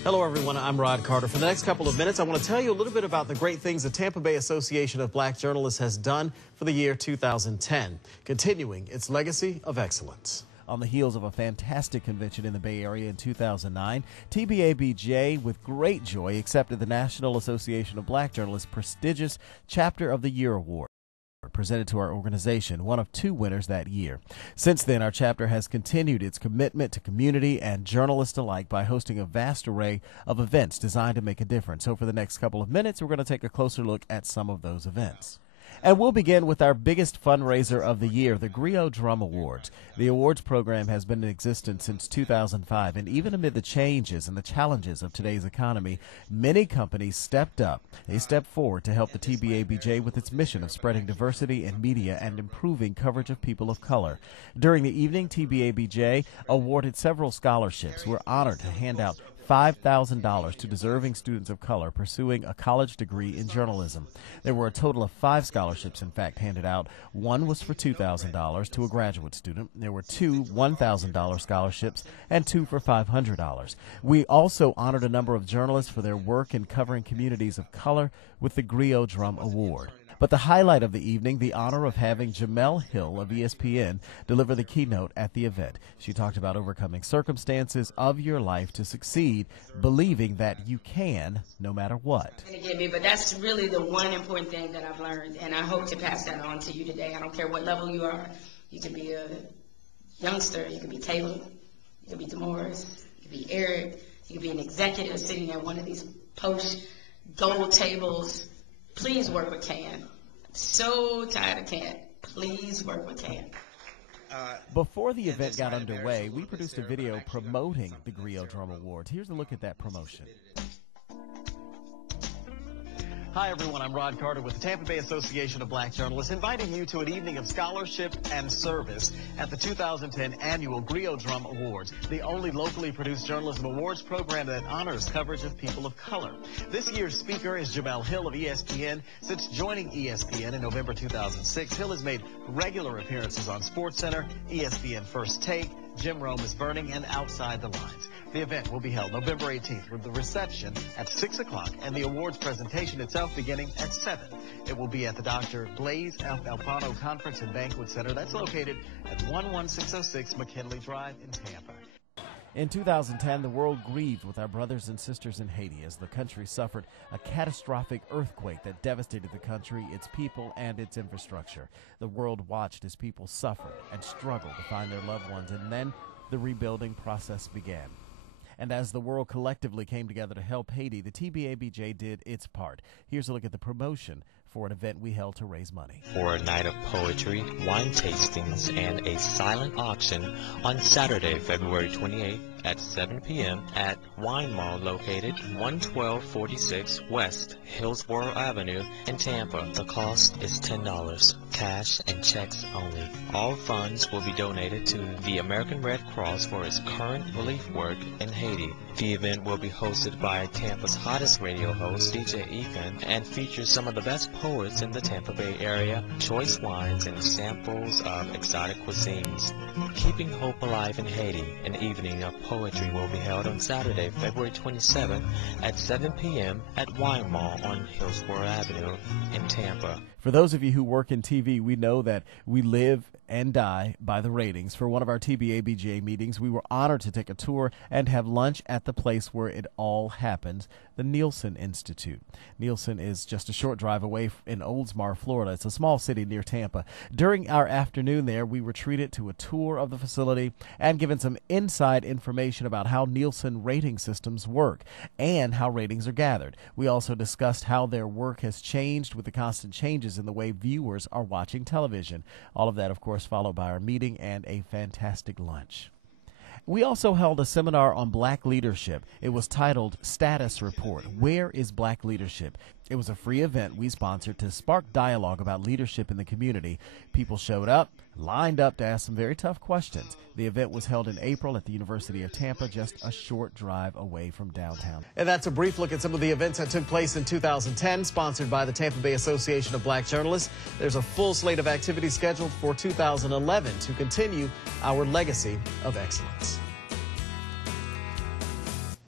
Hello, everyone. I'm Rod Carter. For the next couple of minutes, I want to tell you a little bit about the great things the Tampa Bay Association of Black Journalists has done for the year 2010, continuing its legacy of excellence. On the heels of a fantastic convention in the Bay Area in 2009, Tbabj, with great joy, accepted the National Association of Black Journalists' prestigious Chapter of the Year Award, presented to our organization, one of 2 winners that year. Since then, our chapter has continued its commitment to community and journalists alike by hosting a vast array of events designed to make a difference. So for the next couple of minutes, we're going to take a closer look at some of those events. And we'll begin with our biggest fundraiser of the year, the Griot Drum Awards. The awards program has been in existence since 2005, and even amid the changes and the challenges of today's economy, many companies stepped up. They stepped forward to help the Tbabj with its mission of spreading diversity in media and improving coverage of people of color. During the evening, Tbabj awarded several scholarships. We're honored to hand out $5,000 to deserving students of color pursuing a college degree in journalism. There were a total of 5 scholarships, in fact, handed out. One was for $2,000 to a graduate student. There were 2 $1,000 scholarships and 2 for $500. We also honored a number of journalists for their work in covering communities of color with the Griot Drum Award. But the highlight of the evening, the honor of having Jemele Hill of ESPN deliver the keynote at the event. She talked about overcoming circumstances of your life to succeed, believing that you can, no matter what. But that's really the one important thing that I've learned, and I hope to pass that on to you today. I don't care what level you are. You can be a youngster, you can be Taylor, you can be Demoris, you can be Eric, you can be an executive sitting at one of these post-gold tables. Please work with Can. I'm so tired of Can. Please work with Can. Before the event got underway, we produced a video promoting the Griot Drum Awards. Here's a look at that promotion. Hi, everyone. I'm Rod Carter with the Tampa Bay Association of Black Journalists, inviting you to an evening of scholarship and service at the 2010 annual Griot Drum Awards, the only locally produced journalism awards program that honors coverage of people of color. This year's speaker is Jemele Hill of ESPN. Since joining ESPN in November 2006, Hill has made regular appearances on SportsCenter, ESPN First Take, Jim Rome is Burning, and Outside the Lines. The event will be held November 18th with the reception at 6 o'clock and the awards presentation itself beginning at 7. It will be at the Dr. Blaise F. Alfano Conference and Banquet Center. That's located at 11606 McKinley Drive in Tampa. In 2010, the world grieved with our brothers and sisters in Haiti as the country suffered a catastrophic earthquake that devastated the country, its people, and its infrastructure. The world watched as people suffered and struggled to find their loved ones, and then the rebuilding process began. And as the world collectively came together to help Haiti, the Tbabj did its part. Here's a look at the promotion for an event we held to raise money. For a night of poetry, wine tastings, and a silent auction on Saturday, February 28th at 7 p.m. at Wine Mall located 11246 West Hillsborough Avenue in Tampa. The cost is $10, cash and checks only. All funds will be donated to the American Red Cross for its current relief work in Haiti. The event will be hosted by Tampa's hottest radio host, DJ Ethan, and features some of the best poets in the Tampa Bay area, choice wines, and samples of exotic cuisines. Keeping Hope Alive in Haiti, an evening of poetry will be held on Saturday, February 27th at 7 p.m. at Wine Mall on Hillsborough Avenue in Tampa. For those of you who work in TV, we know that we live and die by the ratings. For one of our Tbabj meetings, we were honored to take a tour and have lunch at the place where it all happens, the Nielsen Institute. Nielsen is just a short drive away in Oldsmar, Florida. It's a small city near Tampa. During our afternoon there, we were treated to a tour of the facility and given some inside information about how Nielsen rating systems work and how ratings are gathered. We also discussed how their work has changed with the constant changes in the way viewers are watching television. All of that, of course, followed by our meeting and a fantastic lunch. We also held a seminar on black leadership. It was titled Status Report, Where is Black Leadership? It was a free event we sponsored to spark dialogue about leadership in the community. People showed up, lined up to ask some very tough questions. The event was held in April at the University of Tampa, just a short drive away from downtown. And that's a brief look at some of the events that took place in 2010, sponsored by the Tampa Bay Association of Black Journalists. There's a full slate of activities scheduled for 2011 to continue our legacy of excellence.